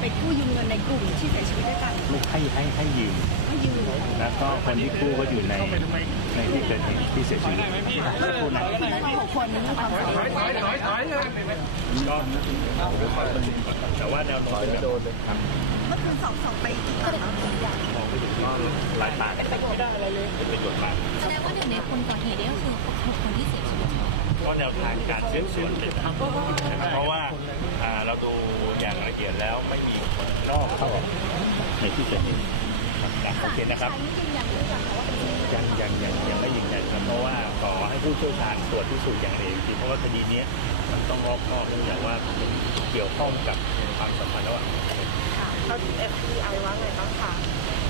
ไปกู้ยืมเงินในกลุ่มที่เสียชีวิตด้วยกันลูกให้ให้ให้ยืมไม่ยืมแล้วก็คนที่กู้ก็อยู่ในในที่เกิดเหตุที่เสียชีวิตพูดนะคือทั้งหกคนนี้มีความสัมพันธ์ก็แต่ว่าแนวโน้มเป็นแบบเมื่อคืนสองสองไปกี่ครั้งแล้วมองไปถึงก็หลายปากไม่ได้อะไรเลยเป็นประโยชน์มาก ก็แนวทางการสืบสวนเป็นนะครับเพราะว่าอ่าเราดูอย่างละเอียดแล้วไม่มีคนนอกเข้าในที่เกิดเหตุครับโอเคนะครับยืนยันหรือยังคะว่าเป็นยังยังยังยังไม่ยืนยันครับเพราะว่าขอให้ผู้เชี่ยวชาญตรวจพิสูจน์อย่างละเอียดจริงๆเพราะว่าคดีเนี้ยมันต้องรอบคอบเนื่องจากว่าเกี่ยวข้องกับความสัมพันธ์ระหว่างเรา FBI ว่าไงบ้างคะ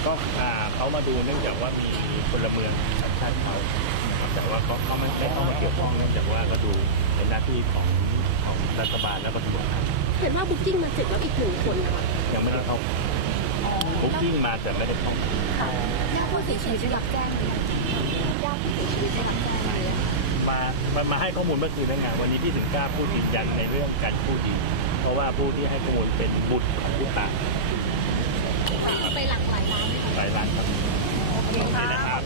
ก็อ่าเขามาดูเนื่องจากว่ามีพลเมืองสัญชาติเขา นะครับแต่ว่าเขาเขาไม่ได้เข้ามาเกี่ยวข้องเนื่องจากว่าก็ดูเป็นหน้าที่ของของรัฐบาลและก็ตำรวจครับเห็นว่าบุ๊กิ้งมาเสร็จแล้วอีกหนึ่งคนนะคะยังไม่ได้เข้าบุ๊กิ้งมาแต่ไม่ได้เข้าญาติผู้เสียชีวิตได้รับแจ้งหรือยังญาติผู้เสียชีวิตได้รับแจ้งหรือยังมามามาให้ข้อมูลเมื่อคืนนั่นไงวันนี้พี่ถึงกล้าพูดยืนยันในเรื่องการพูดดีเพราะว่าผู้ที่ให้ข้อมูลเป็นบุตรของผู้ตายไปหลักหลายล้านเลยค่ะหลายล้านครับโอเคนะครับ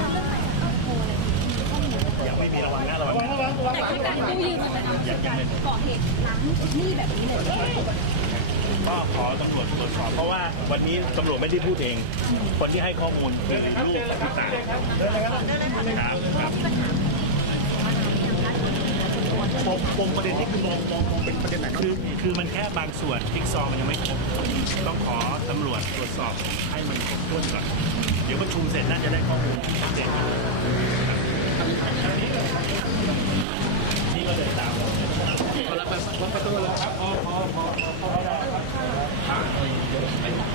ทำเรื่องหมายจากต้นโพอะไรมีข้อมูล ยังไม่มีระวังหน้าระวังหน้าแต่คือการกู้ยืมมันเป็นยังยังไม่ก่อเหตุล้างหนี้แบบนี้เลยก็ขอตำรวจตรวจสอบเพราะว่าวันนี้ตำรวจไม่ได้พูดเอง คนที่ให้ข้อมูลคือลูกของผู้ตายครับครับปมปมประเด็นนี้คือมองมองมองเป็นประเด็นไหนครับคือคือมันแค่บางส่วนจิ๊กซอว์มันยังไม่ครบต้องขอตำรวจตรวจสอบให้มันครบถ้วนก่อนเดี๋ยวประชุมเสร็จน่าจะได้ข้อมูลชัดเจน นี่ก็เลยตามเราคนละประตูแล้วครับพอพอพอพอพอครับ